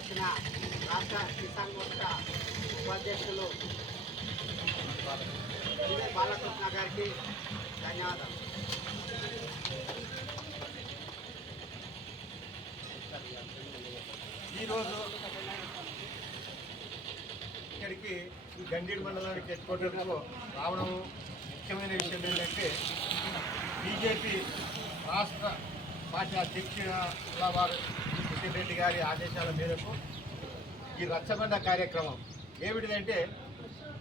వచ్చిన రాష్ట్ర కిసాన్ మోర్చా ఉపాధ్యక్షులు విజయ్ బాలకృష్ణ గారికి ధన్యవాదాలు. ఈరోజు ఇక్కడికి ఈ గండీడు మండలానికి హెడ్ రావడం ముఖ్యమైన విషయం ఏంటంటే బీజేపీ రాష్ట్ర పార్టీ అధ్యక్షుల వారు కిషన్ రెడ్డి గారి ఆదేశాల మేరకు ఈ రచ్చబండ కార్యక్రమం ఏమిటిదంటే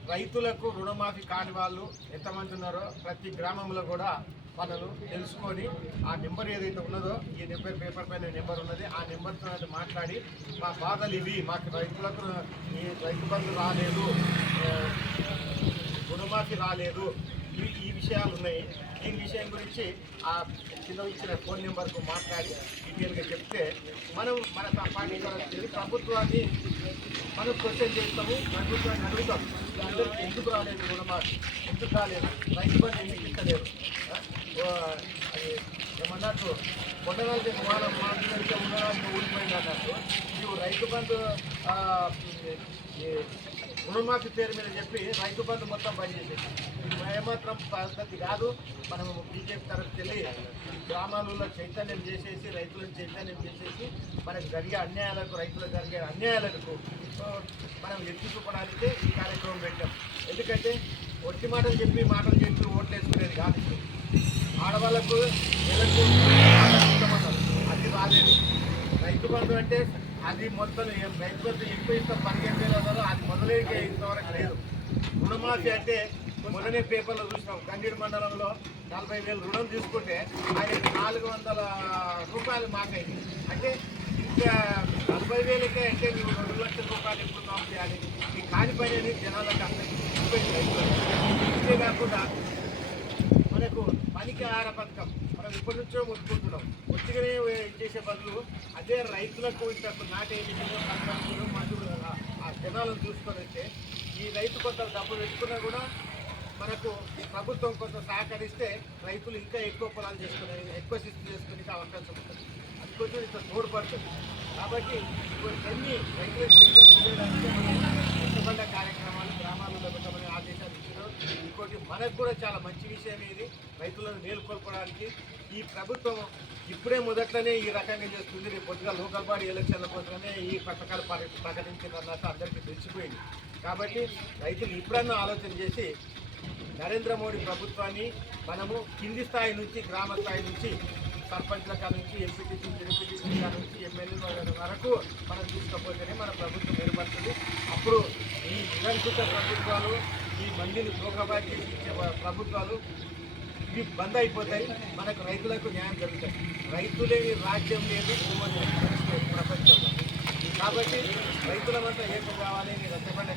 రైతులకు రుణమాఫీ కాని వాళ్ళు ఎంతమంది ఉన్నారో ప్రతి గ్రామంలో కూడా వాళ్ళు తెలుసుకొని ఆ నెంబర్ ఏదైతే ఉన్నదో ఈ నెంబర్ పేపర్ పైన నెంబర్ ఉన్నది ఆ నెంబర్తో మాట్లాడి మా బాధలు ఇవి మాకు రైతులకు ఈ రైతు బంధు రాలేదు రుణమాఫీ రాలేదు ఇవి ఈ విషయాలు ఉన్నాయి. దీని విషయం గురించి ఆ కింద ఇచ్చిన ఫోన్ నెంబర్కు మాట్లాడి డీటెయిల్గా చెప్తే మనం మన పార్టీ ప్రభుత్వాన్ని మనం క్వశ్చన్ చేస్తాము ప్రభుత్వాన్ని అడుగుతాం. అందరికి ఎందుకు రాలేదు రుణమాఫీ? ఎందుకు రాలేదు? రైతు బంధు ఎందుకు ఇస్తలేదు? అది ఏమన్నట్టు కొండరాజు మనం మాట్లాడితే ఉండరాజు ఊడిపోయింది అన్నట్టు రైతు బంధు ఈ రుణమాఫీ పేరు మీద చెప్పి రైతు బంధు మొత్తం బంద్ చేసేది ఇది ఏమాత్రం పద్ధతి కాదు. మనము బీజేపీ తరఫుకి వెళ్ళి గ్రామాలలో చైతన్యం చేసేసి రైతులను చైతన్యం చేసేసి మనకు జరిగే అన్యాయాలకు రైతులకు జరిగే అన్యాయాలకు మనం ఎత్తి చూపడానికి ఈ కార్యక్రమం పెట్టాం. ఎందుకంటే ఒట్టి మాటలు చెప్పి మాటలు చెప్పి ఓట్లు వేసుకునేది కాదు ఆడవాళ్ళకు నెలకు అది రాలేదు. రైతు బంధు అంటే అది మొత్తం ఏం ఎక్కువ ఇస్తాం పదిహేను వేలు అన్నారు అది మొదలైతే ఇంతవరకు లేదు. రుణమాఫీ అంటే మొన్ననే పేపర్లో చూసినాం. కండీర్ మండలంలో నలభై వేలు రుణం తీసుకుంటే ఆయన నాలుగు వందల రూపాయలు మాకైంది అంటే ఇంకా నలభై వేలకే అంటే నువ్వు రెండు లక్షల రూపాయలు ఎప్పుడు మాఫ్ చేయాలి? ఈ కాని పని అనేది జనాలకు అందరికీ కాకుండా మనకు ఆహార పథకం. మనం ఇప్పటి నుంచో మొత్తుకుంటున్నాం. వచ్చిగానే చేసే బదులు అదే రైతులకు ఇంత నాటేది కంపెనీలు మందులు ఆ- ఆ జనాలను చూసుకొని వస్తే ఈ రైతు కొంత డబ్బులు పెట్టుకున్నా కూడా మనకు ప్రభుత్వం కొంత సహకరిస్తే రైతులు ఇంకా ఎక్కువ పొలాలు చేసుకునే ఎక్కువ శిస్తు చేసుకునే అవకాశం ఉంటుంది. అది కొంచెం ఇంత తోడ్పడుతుంది. కాబట్టి కొన్ని రైతులకు చేయడానికి కార్యక్రమం గ్రామాలలో పెట్టమని ఆదేశాలు ఇచ్చారు ఇంకోటి మనకు కూడా చాలా మంచి విషయం ఇది. రైతులను మేల్కొల్పడానికి ఈ ప్రభుత్వం ఇప్పుడే మొదట్లోనే ఈ రకంగా చేస్తుంది. రేపు పొద్దుగా లోకల్ బాడీ ఎలక్షన్ల కోసమే ఈ పథకాలు ప్రకటించిందన్నట్టు అందరికీ తెలిసిపోయింది. కాబట్టి రైతులు ఇప్పుడన్నా ఆలోచన చేసి నరేంద్ర మోడీ ప్రభుత్వాన్ని మనము కింది స్థాయి నుంచి గ్రామ స్థాయి నుంచి సర్పంచ్ల కాడ నుంచి ఎంపీటీసీ జెడ్పీటీసీ కాడ నుంచి ఎమ్మెల్యేల వరకు మనం తీసుకపోతేనే మన ప్రభుత్వం ఏర్పడుతుంది అసంకృత ప్రభుత్వాలు ఈ మందిని దోహబాకి ఇచ్చే ప్రభుత్వాలు ఇవి బంద్ అయిపోతాయి. మనకు రైతులకు న్యాయం జరుగుతుంది రైతులే రాజ్యం లేదు ప్రపంచంలో. కాబట్టి రైతులమంతా ఏకం కావాలి? నేను రచ్చబండ